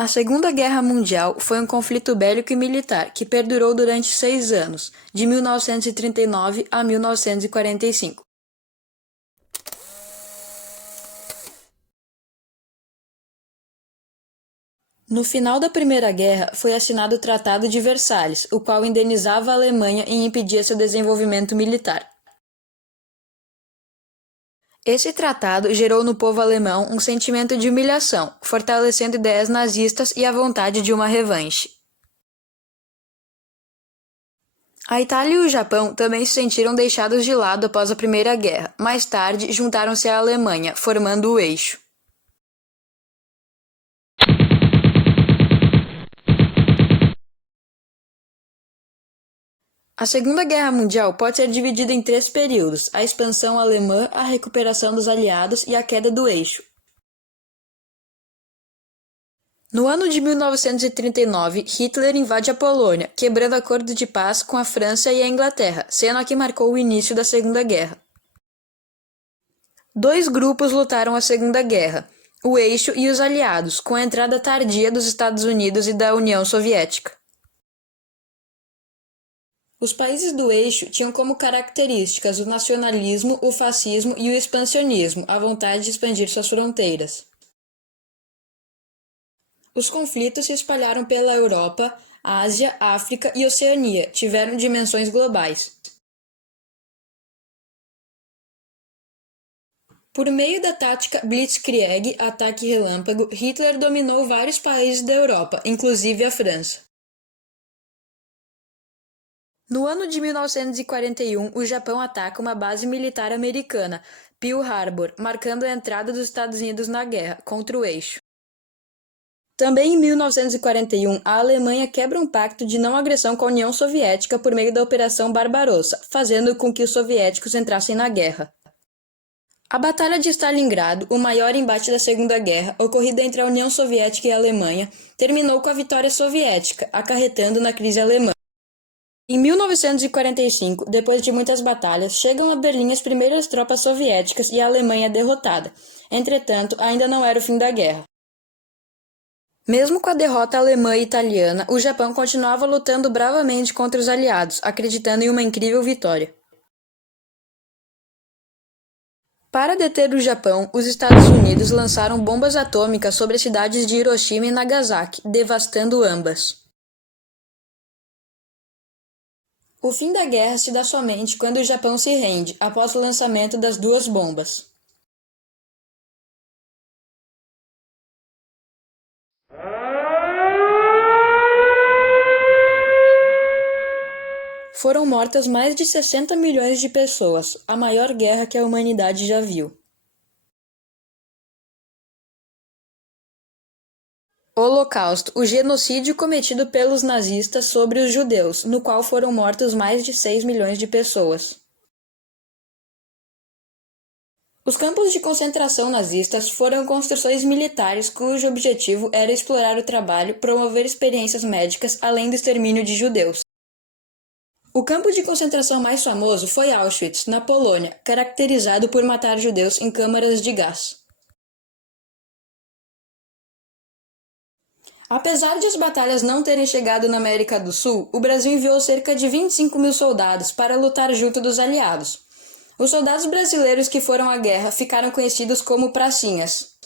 A Segunda Guerra Mundial foi um conflito bélico e militar que perdurou durante 6 anos, de 1939 a 1945. No final da Primeira Guerra, foi assinado o Tratado de Versalhes, o qual indenizava a Alemanha e impedia seu desenvolvimento militar. Esse tratado gerou no povo alemão um sentimento de humilhação, fortalecendo ideias nazistas e a vontade de uma revanche. A Itália e o Japão também se sentiram deixados de lado após a Primeira Guerra. Mais tarde, juntaram-se à Alemanha, formando o Eixo. A Segunda Guerra Mundial pode ser dividida em 3 períodos: a expansão alemã, a recuperação dos aliados e a queda do Eixo. No ano de 1939, Hitler invade a Polônia, quebrando acordo de paz com a França e a Inglaterra, sendo a que marcou o início da Segunda Guerra. 2 grupos lutaram a Segunda Guerra: o Eixo e os Aliados, com a entrada tardia dos Estados Unidos e da União Soviética. Os países do Eixo tinham como características o nacionalismo, o fascismo e o expansionismo, a vontade de expandir suas fronteiras. Os conflitos se espalharam pela Europa, Ásia, África e Oceania, tiveram dimensões globais. Por meio da tática Blitzkrieg, ataque relâmpago, Hitler dominou vários países da Europa, inclusive a França. No ano de 1941, o Japão ataca uma base militar americana, Pearl Harbor, marcando a entrada dos Estados Unidos na guerra contra o Eixo. Também em 1941, a Alemanha quebra um pacto de não agressão com a União Soviética por meio da Operação Barbarossa, fazendo com que os soviéticos entrassem na guerra. A Batalha de Stalingrado, o maior embate da Segunda Guerra, ocorrida entre a União Soviética e a Alemanha, terminou com a vitória soviética, acarretando na crise alemã. Em 1945, depois de muitas batalhas, chegam a Berlim as primeiras tropas soviéticas e a Alemanha é derrotada. Entretanto, ainda não era o fim da guerra. Mesmo com a derrota alemã e italiana, o Japão continuava lutando bravamente contra os aliados, acreditando em uma incrível vitória. Para deter o Japão, os Estados Unidos lançaram bombas atômicas sobre as cidades de Hiroshima e Nagasaki, devastando ambas. O fim da guerra se dá somente quando o Japão se rende, após o lançamento das 2 bombas. Foram mortas mais de 60 milhões de pessoas, a maior guerra que a humanidade já viu. Holocausto, o genocídio cometido pelos nazistas sobre os judeus, no qual foram mortos mais de 6 milhões de pessoas. Os campos de concentração nazistas foram construções militares cujo objetivo era explorar o trabalho, promover experiências médicas, além do extermínio de judeus. O campo de concentração mais famoso foi Auschwitz, na Polônia, caracterizado por matar judeus em câmaras de gás. Apesar de as batalhas não terem chegado na América do Sul, o Brasil enviou cerca de 25 mil soldados para lutar junto dos aliados. Os soldados brasileiros que foram à guerra ficaram conhecidos como pracinhas.